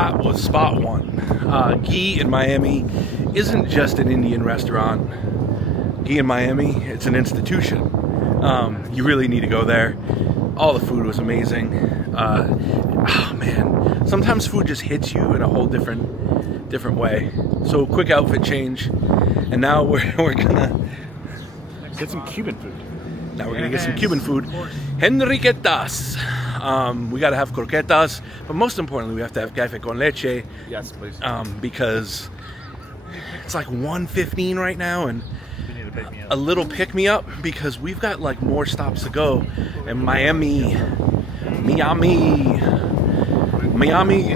that was spot one. Ghee in Miami isn't just an Indian restaurant. Ghee in Miami, it's an institution. You really need to go there. All the food was amazing. Oh man, sometimes food just hits you in a whole different way. So quick outfit change, and now we're gonna get some Cuban food. Now we're gonna get some Cuban food. Henriquetas. We gotta have croquetas, but most importantly, we have to have café con leche. Yes, please. Because it's like 1:15 right now, and a little pick me up because we've got like more stops to go. And Miami.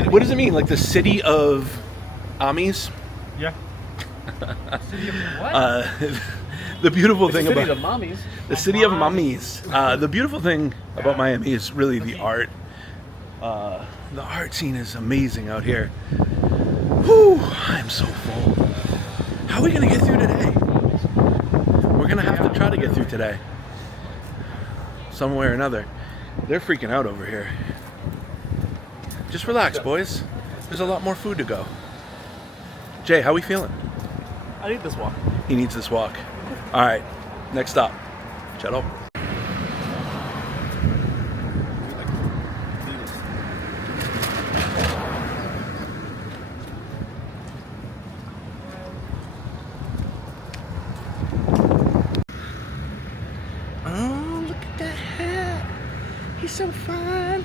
What does it mean? Like the city of Amis? Yeah. City of what? The beautiful thing about the city of mummies. The beautiful thing about Miami is really the art. The art scene is amazing out here. Whew, I'm so full. How are we gonna get through today? We're gonna have to try to get through today, some way or another. They're freaking out over here. Just relax, boys. There's a lot more food to go. Jay, how we feeling? I need this walk. He needs this walk. All right, next stop. Cello. Oh, look at that hat. He's so fine.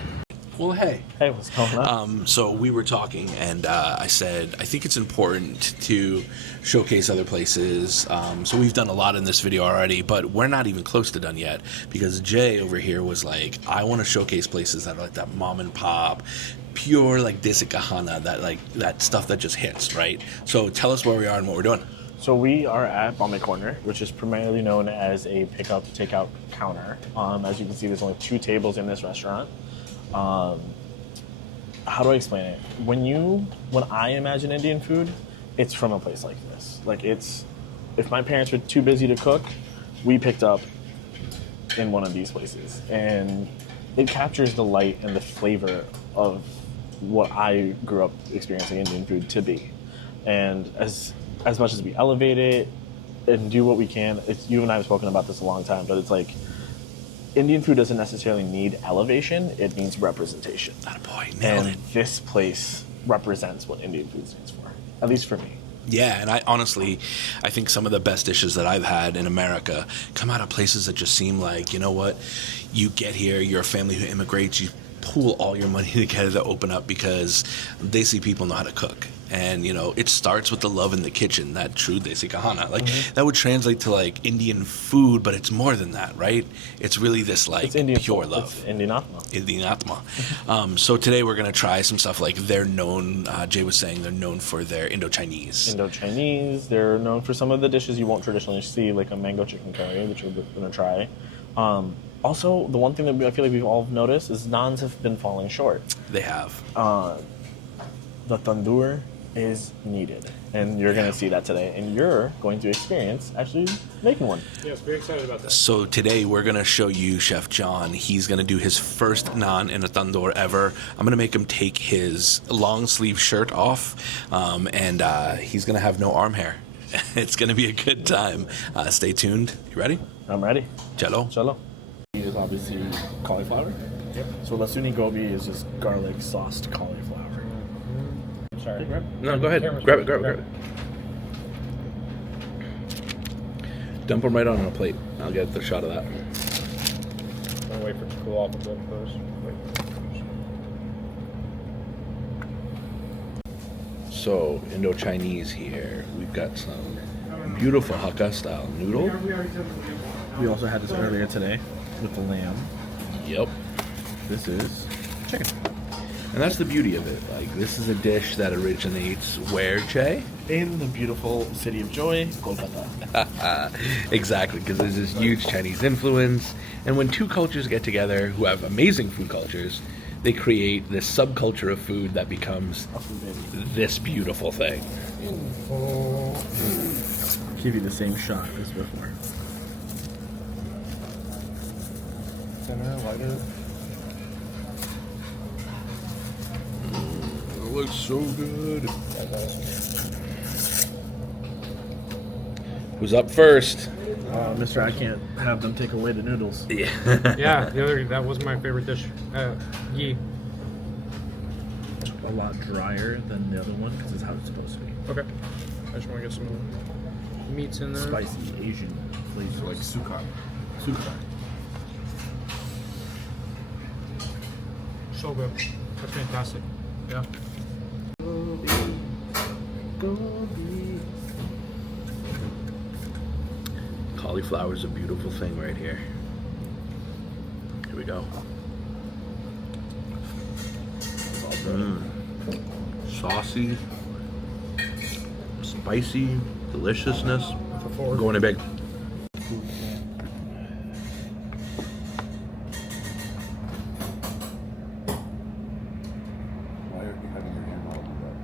Well, hey. Hey, what's going on? So we were talking, and I said, I think it's important to showcase other places. So we've done a lot in this video already, but we're not even close to done yet, because Jay over here was like, I want to showcase places that are like that mom and pop, pure like desi kahana, that stuff that just hits, right? So tell us where we are and what we're doing. So we are at Bombay Corner, which is primarily known as a pickup takeout counter. As you can see, there's only 2 tables in this restaurant. How do I explain it? When I imagine Indian food, it's from a place like this. Like if my parents were too busy to cook, we picked up in one of these places, and it captures the light and the flavor of what I grew up experiencing Indian food to be. And as much as we elevate it and do what we can, you and I have spoken about this a long time, but it's like, Indian food doesn't necessarily need elevation, it needs representation. Attaboy, nailed it. This place represents what Indian food stands for, at least for me. Yeah, and I think some of the best dishes that I've had in America come out of places that just seem like, you know what, you get here, you're a family who immigrates, you pool all your money together to open up because they see people know how to cook. And, you know, it starts with the love in the kitchen, that true desi kahana. Like, that would translate to, like, Indian food, but it's more than that, right? It's really this, like, pure love. It's Indian Atma. Indian Atma. So today we're going to try some stuff like they're known, Jay was saying, they're known for their indo-Chinese. Indo-Chinese. They're known for some of the dishes you won't traditionally see, like a mango chicken curry, which we're going to try. Also, the one thing that I feel like we've all noticed is naans have been falling short. They have. The tandoor is needed, and you're going to see that today, and you're going to experience actually making one. Yes, very excited about that. So today we're going to show you Chef John. He's going to do his first naan in a tandoor ever. I'm going to make him take his long sleeve shirt off, and he's going to have no arm hair. It's going to be a good time. Stay tuned. You ready? I'm ready. Cello. Cello. Is obviously cauliflower. Yep. So lasuni gobi is just garlic sauced cauliflower. Sorry. No, go ahead. Grab it. Dump them right on a plate. I'll get the shot of that. I'm gonna wait for it to cool off a bit first. So, Indo-Chinese here. We've got some beautiful Hakka style noodle. We also had this earlier today with the lamb. Yep. This is chicken. And that's the beauty of it. Like, this is a dish that originates where, Che? In the beautiful city of joy, Kolkata. Exactly, because there's this huge Chinese influence. And when two cultures get together who have amazing food cultures, they create this subculture of food that becomes this beautiful thing. I'll give you the same shot as before. Center, lighter. looks so good. Who's up first? Mister, I can't have them take away the noodles. Yeah. Yeah, that was my favorite dish. Yi. A lot drier than the other one because it's how it's supposed to be. Okay. I just want to get some meats in there. Spicy Asian flavor, like sukar. Sukar. So good. That's fantastic. Yeah. Cauliflower's a beautiful thing right here. Here we go. Saucy, spicy, deliciousness. Going in big. Why are you having your hand all over that?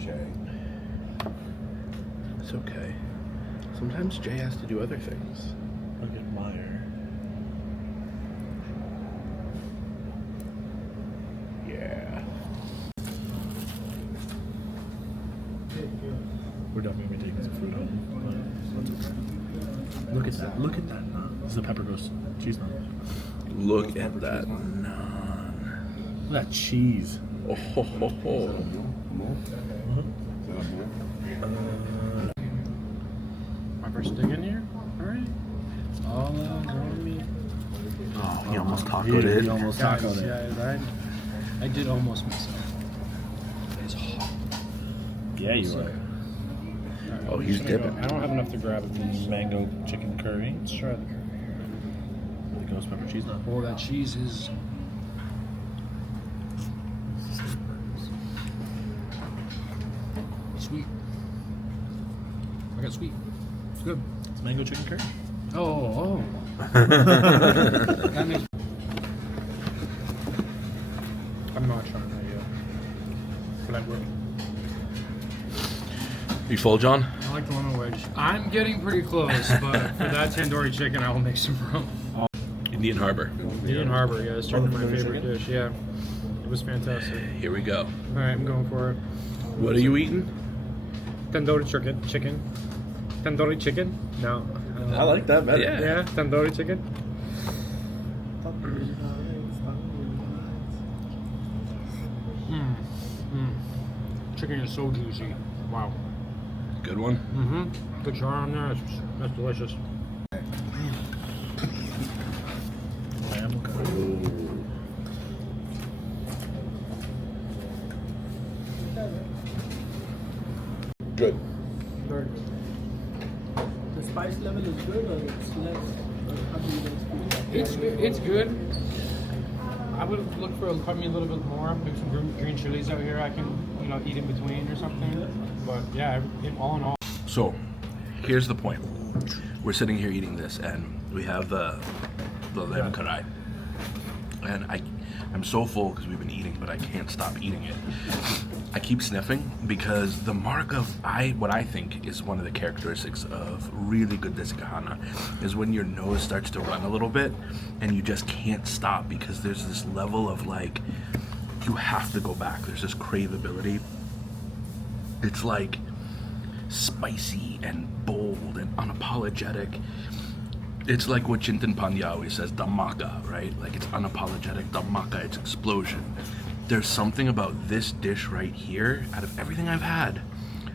Jay. It's okay. Sometimes Jay has to do other things. Look at Meyer. Yeah. We're definitely gonna be taking some food home. Look at that. Look at that naan. This is a pepper roast cheese naan. Look at that naan. Look at that cheese. Oh, ho, ho, ho. My first thing in here. All right. All on me. Oh, he almost Yeah, tacoed it. you almost Guys, tacoed it. yeah, I did almost myself. It's hot. Yeah, you are. Oh, he's dipping. I don't have enough to grab it. Mango chicken curry. Let's try it. The ghost pepper cheese naan. Oh, that cheese is. Sweet. I got sweet. It's good. It's mango chicken curry. Oh. That makes. I'm not trying that yet. But I will. You full, John? I like the lemon wedge. I'm getting pretty close, but for that tandoori chicken, I will make some room. Indian Harbor. Indian Harbor, yeah, it's certainly my tandoori favorite chicken? dish. Yeah, it was fantastic. Here we go. All right, I'm going for it. What are you eating? Tandoori chicken. Tandoori chicken? No. I like that better. Yeah. Yeah, tandoori chicken. Chicken is so juicy. Wow. Good one. Mm-hmm. Good char on there. That's delicious. Lamb curry. Good. The spice level is good or it's less? Or how do you guys feel? It's good. I would look for maybe a little bit more. Maybe some green chilies out here. I can eat in between or something. But yeah, all in all. So, here's the point. We're sitting here eating this, and we have the lamb karai. And I'm so full because we've been eating, but I can't stop eating it. I keep sniffing because the mark of what I think is one of the characteristics of really good desikahana is when your nose starts to run a little bit and you just can't stop because there's this level of like you have to go back. There's this craveability. It's like spicy and bold and unapologetic. It's like what Chintan Pandya always says, dhammaka, right? Like it's unapologetic, dhammaka, it's explosion. There's something about this dish right here, out of everything I've had,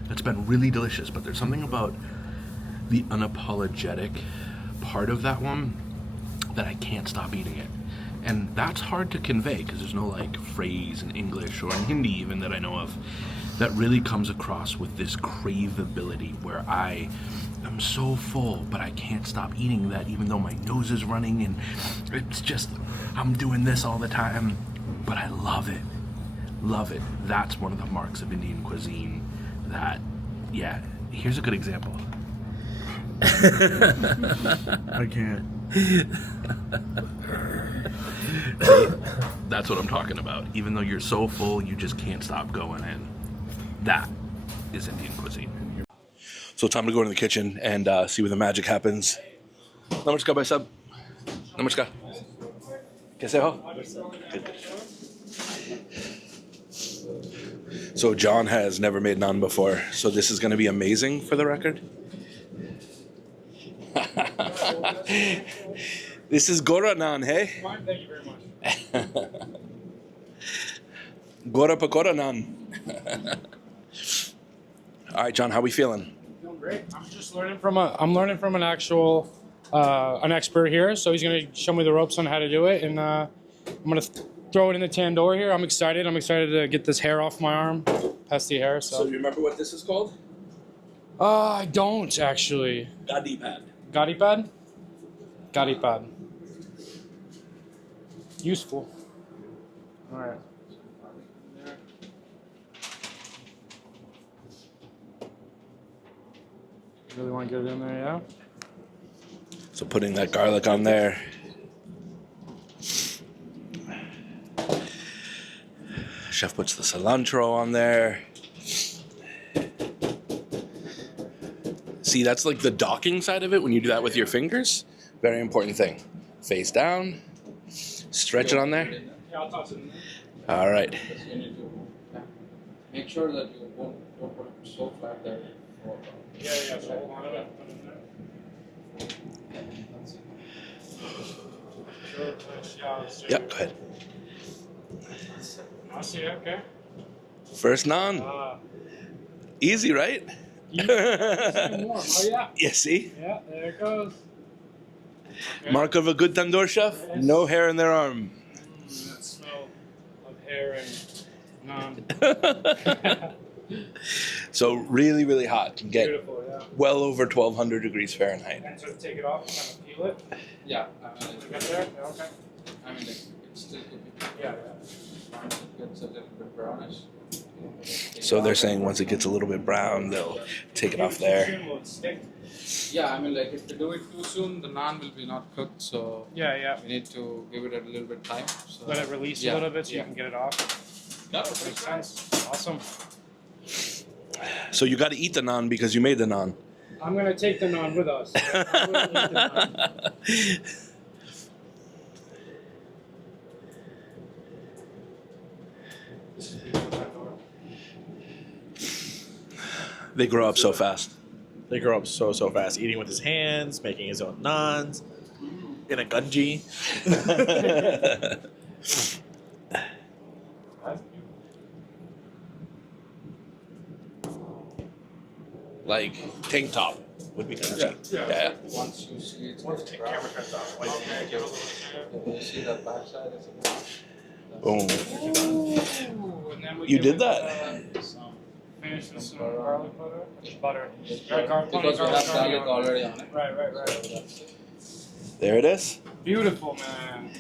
that's been really delicious, but there's something about the unapologetic part of that one that I can't stop eating it. And that's hard to convey because there's no like phrase in English or in Hindi even that I know of that really comes across with this craveability where I am so full, but I can't stop eating that even though my nose is running and it's just, I'm doing this all the time, but I love it. Love it. That's one of the marks of Indian cuisine that, yeah, here's a good example. I can't. That's what I'm talking about. Even though you're so full, you just can't stop going in. That is Indian cuisine. So time to go into the kitchen and see where the magic happens. Namaskar, bhai sahab. Namaskar. Kaise ho? Good. So John has never made naan before, so this is going to be amazing for the record. This is Gora naan, hey? Thank you very much. Gora pakora naan. All right, John, how we feeling? Feeling great. I'm just learning from I'm learning from an actual an expert here. So he's gonna show me the ropes on how to do it, and I'm gonna throw it in the tandoor here. I'm excited. I'm excited to get this hair off my arm, past the hair. So you remember what this is called? I don't actually. Gadi pad. Gadi pad. Gadi pad. Useful. All right. Really want to get it in there, yeah? So putting that garlic on there. Chef puts the cilantro on there. See, that's like the docking side of it when you do that with your fingers. Very important thing. Face down. Stretch it on there. Yeah, I'll toss it in there. All right. Because you need to make sure that you don't put it so flat that it falls out. Yeah, so hold on to it. Put it in there. Sure, yeah, let's do Yep, it. go ahead. I see it, okay. First naan. Easy, right? Warm. Oh, yeah. Yeah, see? Yeah, there it goes. Okay. Mark of a good tandoor chef? No hair in their arm. That smell of hair and naan. So really, really hot. Can get Beautiful, yeah. well over 1,200 degrees Fahrenheit. And so take it off and kind of peel it. Yeah, You got there? Yeah, okay. I mean, like, it's still cooking. Yeah. Once it gets a little bit brownish. So they're saying once it gets a little bit brown, they'll take it off there. Will it stick? Yeah, I mean, like, if you do it too soon, the naan will be not cooked. So Yeah. we need to give it a little bit time. So Let it release a yeah, little bit so yeah. you can get it off. That Makes sense. Awesome. So you got to eat the naan because you made the naan. I'm going to take the naan with us. I will eat the naan. This is beautiful. They grow up so fast. They grow up so fast, eating with his hands, making his own naans, in a gunji. That's beautiful. Like tank top would be gunji. Yeah. Once you see it's Once the camera cuts off, like, you see the backside is Boom. Ooh, and then we You give did it, that? finish with some garlic butter. Butter. because we have garlic already on it. Right. There it is. Beautiful, man.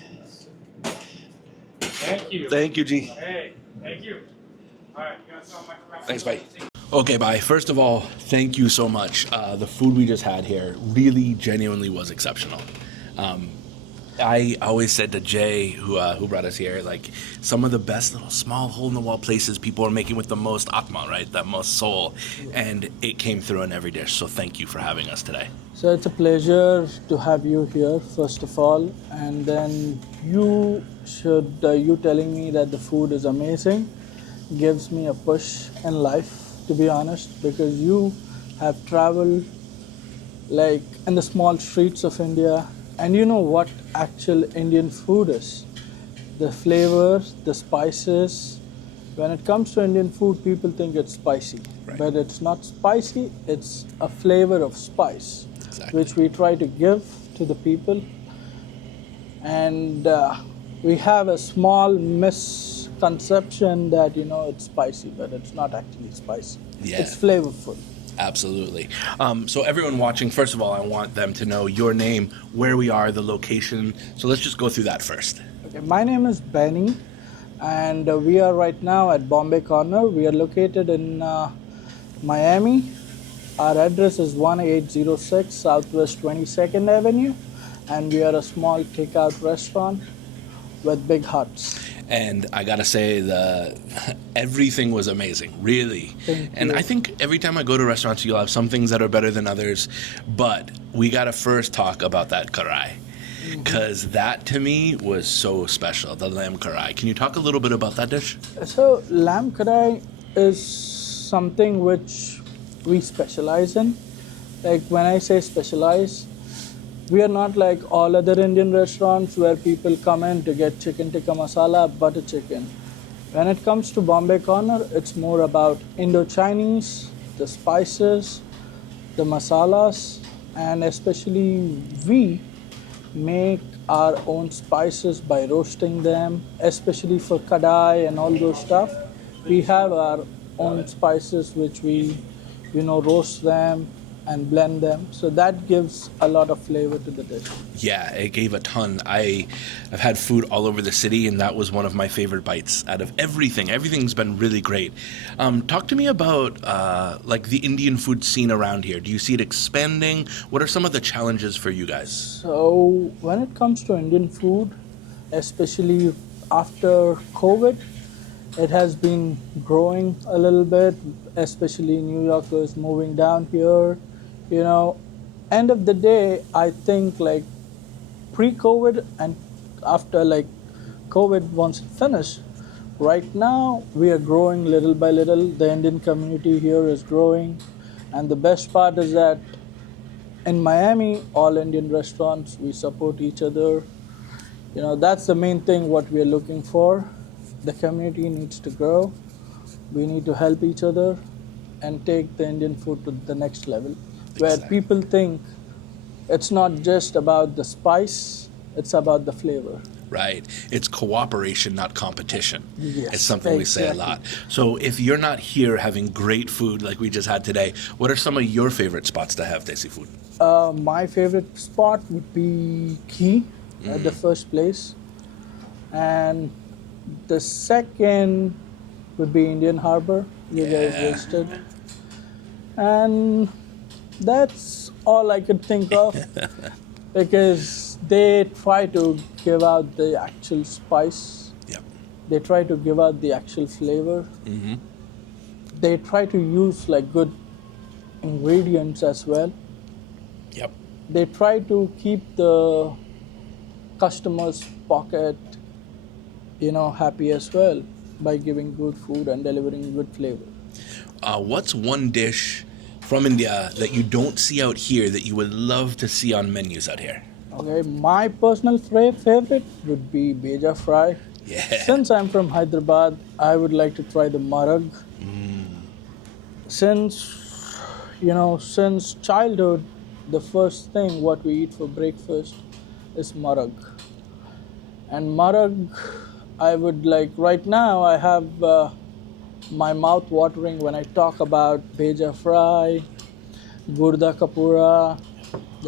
Thank you. Thank you, G. Hey, thank you. All right, you guys saw my Thanks, bye. Okay, bye. First of all, thank you so much. The food we just had here really genuinely was exceptional. I always said to Jay, who brought us here, like some of the best little small hole-in-the-wall places people are making with the most atma, right? That most soul. And it came through in every dish. So thank you for having us today. So it's a pleasure to have you here, first of all, and then you telling me that the food is amazing gives me a push in life, to be honest, because you have traveled like in the small streets of India, and you know what actual Indian food is. The flavors, the spices. When it comes to Indian food, people think it's spicy, Right. but it's not spicy, it's a flavor of spice, Exactly. which we try to give to the people. And we have a small misconception that, it's spicy, but it's not actually spicy. Yeah. It's flavorful. Absolutely. So everyone watching, first of all, I want them to know your name, where we are, the location. So let's just go through that first. Okay, my name is Benny, and we are right now at Bombay Corner. We are located in Miami. Our address is 1806 Southwest 22nd Avenue, and we are a small takeout restaurant with big huts. And I gotta say, everything was amazing, really. Thank And you. I think every time I go to restaurants, you'll have some things that are better than others. But we gotta first talk about that karai. because that to me was so special, the lamb karai. Can you talk a little bit about that dish? So, lamb kadai is something which we specialize in. Like when I say specialize, we are not like all other Indian restaurants where people come in to get chicken tikka masala, butter chicken. When it comes to Bombay Corner, it's more about Indo-Chinese, the spices, the masalas, and especially we make our own spices by roasting them, especially for kadai and all those stuff. We have our own spices which we, roast them and blend them. So that gives a lot of flavor to the dish. Yeah, it gave a ton. I've had food all over the city, and that was one of my favorite bites out of everything. Everything's been really great. Talk to me about like the Indian food scene around here. Do you see it expanding? What are some of the challenges for you guys? So when it comes to Indian food, especially after COVID, it has been growing a little bit, especially New Yorkers moving down here. End of the day, I think like pre-COVID and after like COVID once it finished, right now we are growing little by little. The Indian community here is growing, and the best part is that in Miami, all Indian restaurants, we support each other. That's the main thing what we are looking for. The community needs to grow. We need to help each other and take the Indian food to the next level, where people think it's not just about the spice, it's about the flavor. Right. It's cooperation, not competition. Yes, it's something we say a lot. So if you're not here having great food like we just had today, what are some of your favorite spots to have Desi food? My favorite spot would be Key at the first place. And the second would be Indian Harbor. You guys visited. And that's all I could think of because they try to give out the actual spice. Yep. They try to give out the actual flavor. Mm-hmm. They try to use like good ingredients as well. Yep. They try to keep the customer's pocket, happy as well by giving good food and delivering good flavor. What's one dish from India that you don't see out here that you would love to see on menus out here? Okay, my personal favorite would be beja fry. Yeah. Since I'm from Hyderabad, I would like to try the marag. Since childhood, the first thing what we eat for breakfast is marag. And marag, I would like, right now I have my mouth watering when I talk about beja fry, gurda kapura,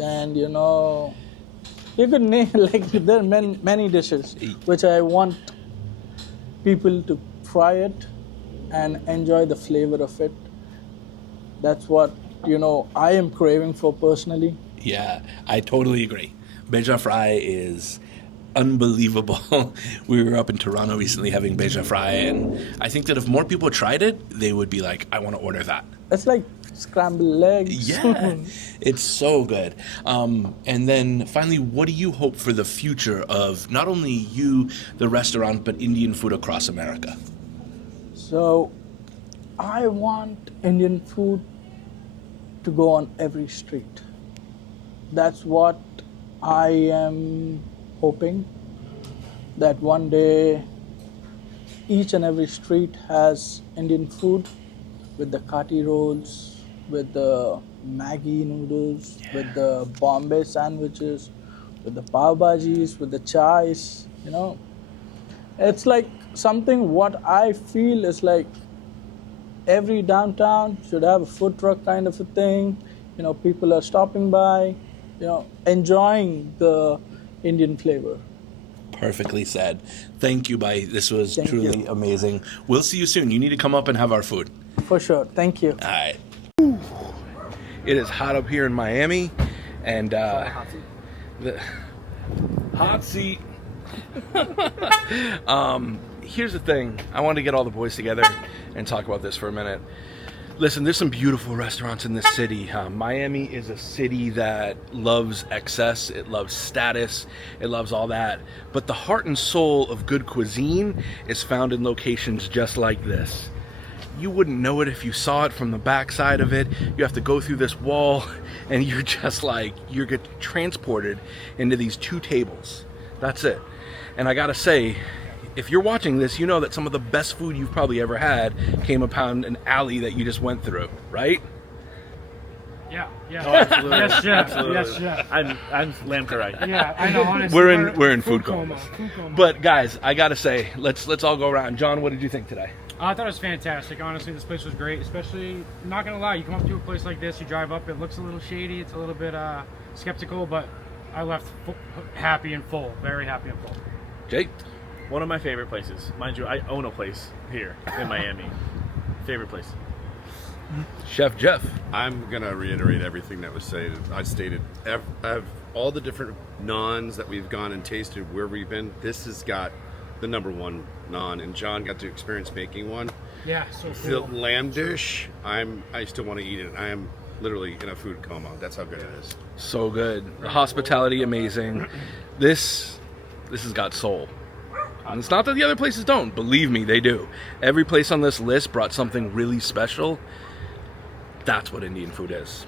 and you could name like there are many dishes which I want people to try it and enjoy the flavor of it. That's what I am craving for personally. Yeah, I totally agree. Beja fry is unbelievable. We were up in Toronto recently having beja fry, and I think that if more people tried it, they would be like, I want to order that. It's like scrambled eggs. Yeah, it's so good. And then finally, what do you hope for the future of not only you, the restaurant, but Indian food across America? So, I want Indian food to go on every street. That's what I am hoping, that one day each and every street has Indian food with the kati rolls, with the Maggi noodles, with the Bombay sandwiches, with the pav bhajis, with the chais, It's like something what I feel is like every downtown should have a food truck kind of a thing. People are stopping by, enjoying the Indian flavor. Perfectly said. Thank you, Bhai. This was Thank truly you. amazing. We'll see you soon. You need to come up and have our food. For sure. Thank you. All right. It is hot up here in Miami, and the hot seat. Here's the thing. I wanted to get all the boys together and talk about this for a minute. Listen, there's some beautiful restaurants in this city. Miami is a city that loves excess, it loves status, it loves all that. But the heart and soul of good cuisine is found in locations just like this. You wouldn't know it if you saw it from the backside of it. You have to go through this wall and you're just like, you get transported into these two tables. That's it. And I gotta say, if you're watching this, you know that some of the best food you've probably ever had came upon an alley that you just went through, right? Yeah. Oh, absolutely. Yes, chef. Absolutely. Yes, chef. I'm lamb curry. Yeah, I know. Honestly, We're in food coma. Food coma. But guys, I gotta say, let's all go around. John, what did you think today? I thought it was fantastic. Honestly, this place was great. Especially, I'm not gonna lie, you come up to a place like this, you drive up, it looks a little shady, it's a little bit skeptical, but I left happy and full, very happy and full. Jake? One of my favorite places. Mind you, I own a place here in Miami. Favorite place. Chef Jeff? I'm gonna reiterate everything that was stated. I stated all the different naans that we've gone and tasted where we've been. This has got the #1 naan, and John got to experience making one. Yeah, so The cool. lamb dish, I still want to eat it. I am literally in a food coma. That's how good it is. So good. The hospitality, amazing. This has got soul. And it's not that the other places don't. Believe me, they do. Every place on this list brought something really special. That's what Indian food is.